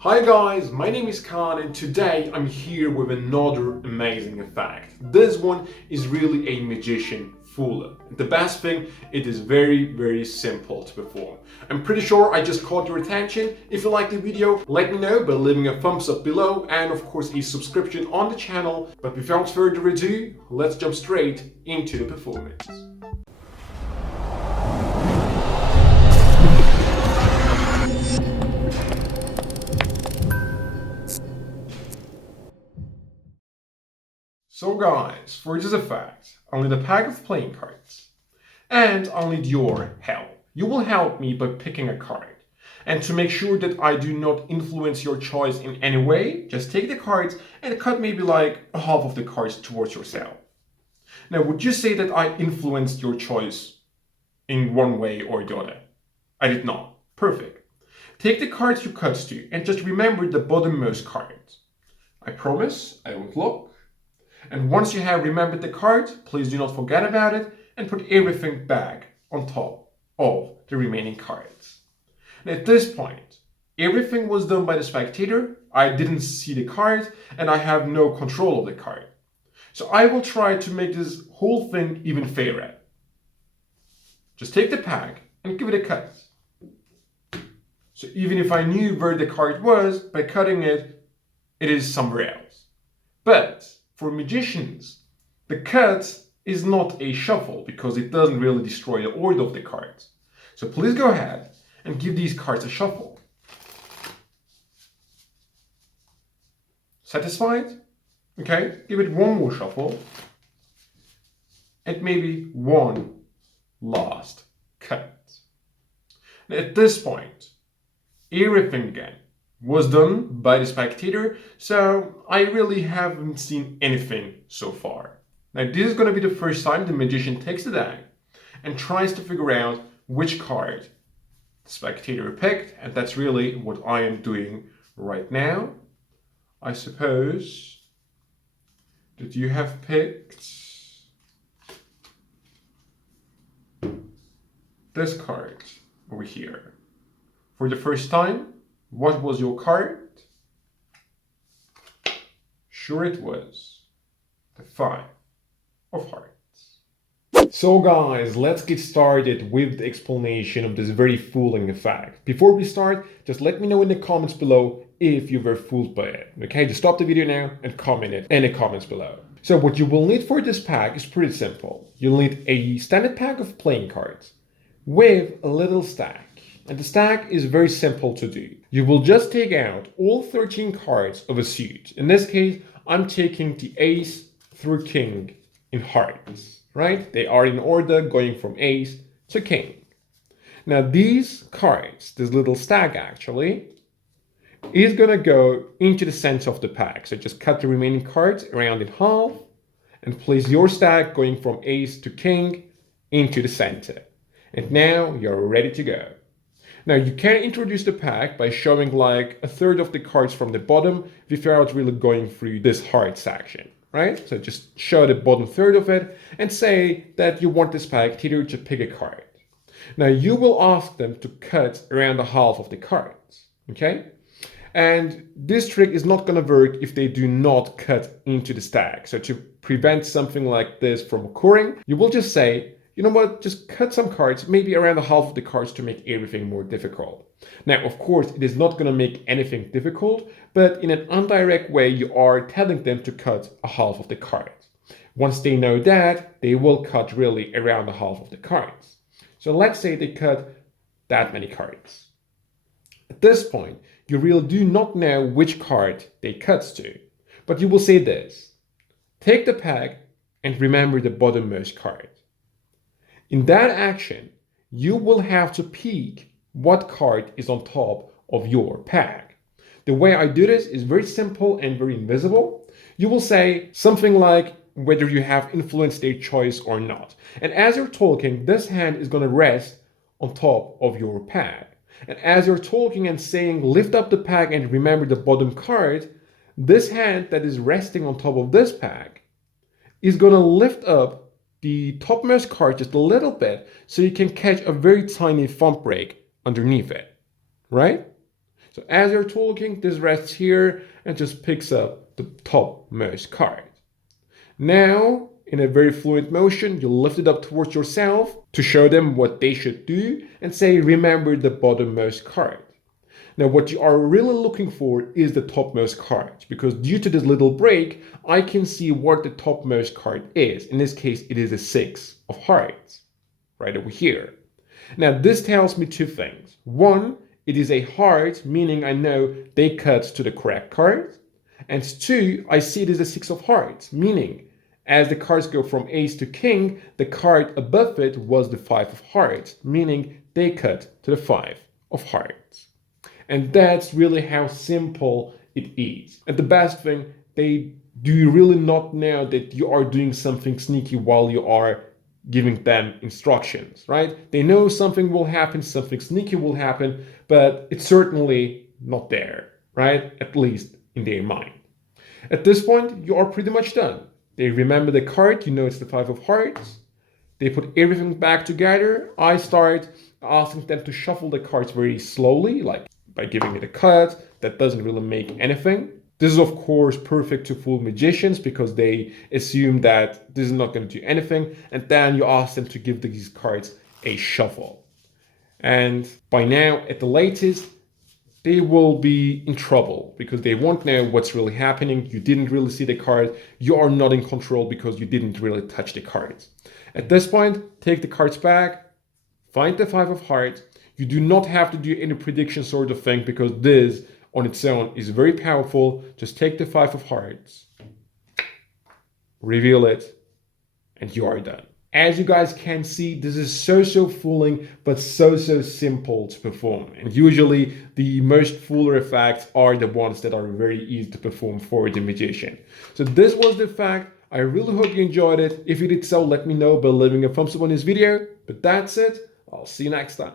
Hi guys, my name is Kaan and today I'm here with another amazing effect. This one is really a magician fooler. The best thing, it is very simple to perform. I'm pretty sure I just caught your attention. If you like the video, let me know by leaving a thumbs up below and of course a subscription on the channel. But without further ado, let's jump straight into the performance. So guys, for this effect, I'll need a pack of playing cards. And I'll need your help. You will help me by picking a card. And to make sure that I do not influence your choice in any way, just take the cards and cut maybe like a half of the cards towards yourself. Now, would you say that I influenced your choice in one way or the other? I did not. Perfect. Take the cards you cut to and just remember the bottommost cards. I promise I won't look. And once you have remembered the card, please do not forget about it and put everything back on top of the remaining cards. And at this point, everything was done by the spectator. I didn't see the card and I have no control of the card. So I will try to make this whole thing even fairer. Just take the pack and give it a cut. So even if I knew where the card was, by cutting it, it is somewhere else. But for magicians, the cut is not a shuffle because it doesn't really destroy the order of the cards. So please go ahead and give these cards a shuffle. Satisfied? Okay, give it one more shuffle. And maybe one last cut. Now at this point, everything again was done by the spectator, so I really haven't seen anything so far. Now this is going to be the first time the magician takes the deck and tries to figure out which card the spectator picked, and that's really what I am doing right now. I suppose that you have picked this card over here. For the first time, what was your card? Sure it was the 5 of Hearts. So guys, let's get started with the explanation of this very fooling effect. Before we start, just let me know in the comments below if you were fooled by it. Okay, just stop the video now and comment it in the comments below. So what you will need for this pack is pretty simple. You'll need a standard pack of playing cards with a little stack. And the stack is very simple to do. You will just take out all 13 cards of a suit. In this case, I'm taking the ace through king in hearts, right? They are in order going from ace to king. Now these cards, this little stack actually, is gonna go into the center of the pack. So just cut the remaining cards around in half and place your stack going from ace to king into the center. And now you're ready to go. Now you can introduce the pack by showing like a third of the cards from the bottom without really going through this heart section, right? So just show the bottom third of it and say that you want this spectator to pick a card. Now you will ask them to cut around the half of the cards, okay? And this trick is not going to work if they do not cut into the stack. So to prevent something like this from occurring, you will just say, you know what, just cut some cards, maybe around the half of the cards to make everything more difficult. Now, of course, it is not going to make anything difficult, but in an indirect way, you are telling them to cut a half of the cards. Once they know that, they will cut really around the half of the cards. So let's say they cut that many cards. At this point, you really do not know which card they cut to, but you will say this: take the pack and remember the bottommost card. In that action, you will have to pick what card is on top of your pack. The way I do this is very simple and very invisible. You will say something like whether you have influenced their choice or not. And as you're talking, this hand is going to rest on top of your pack. And as you're talking and saying lift up the pack and remember the bottom card, this hand that is resting on top of this pack is going to lift up the topmost card just a little bit so you can catch a very tiny thumb break underneath it, right? So as you're talking, this rests here and just picks up the topmost card. Now, in a very fluid motion, you lift it up towards yourself to show them what they should do and say, remember the bottommost card. Now, what you are really looking for is the topmost card, because due to this little break, I can see what the topmost card is. In this case, it is a 6 of hearts, right over here. Now, this tells me two things. One, it is a heart, meaning I know they cut to the correct card. And two, I see it as a 6 of hearts, meaning as the cards go from ace to king, the card above it was the 5 of hearts, meaning they cut to the 5 of hearts. And that's really how simple it is. And the best thing, they do really not know that you are doing something sneaky while you are giving them instructions, right? They know something will happen, something sneaky will happen, but it's certainly not there, right? At least in their mind. At this point, you are pretty much done. They remember the card, you know it's the 5 of hearts. They put everything back together. I start asking them to shuffle the cards very slowly, like by giving it a cut. That doesn't really make anything. This is of course perfect to fool magicians because they assume that this is not going to do anything. And then you ask them to give these cards a shuffle. And by now, at the latest, they will be in trouble because they won't know what's really happening. You didn't really see the card. You are not in control because you didn't really touch the cards. At this point, take the cards back, find the 5 of hearts. You do not have to do any prediction sort of thing because this on its own is very powerful. Just take the 5 of hearts, reveal it, and you are done. As you guys can see, this is so fooling, but so simple to perform. And usually the most fooler effects are the ones that are very easy to perform for the magician. So this was the effect. I really hope you enjoyed it. If you did so, let me know by leaving a thumbs up on this video. But that's it. I'll see you next time.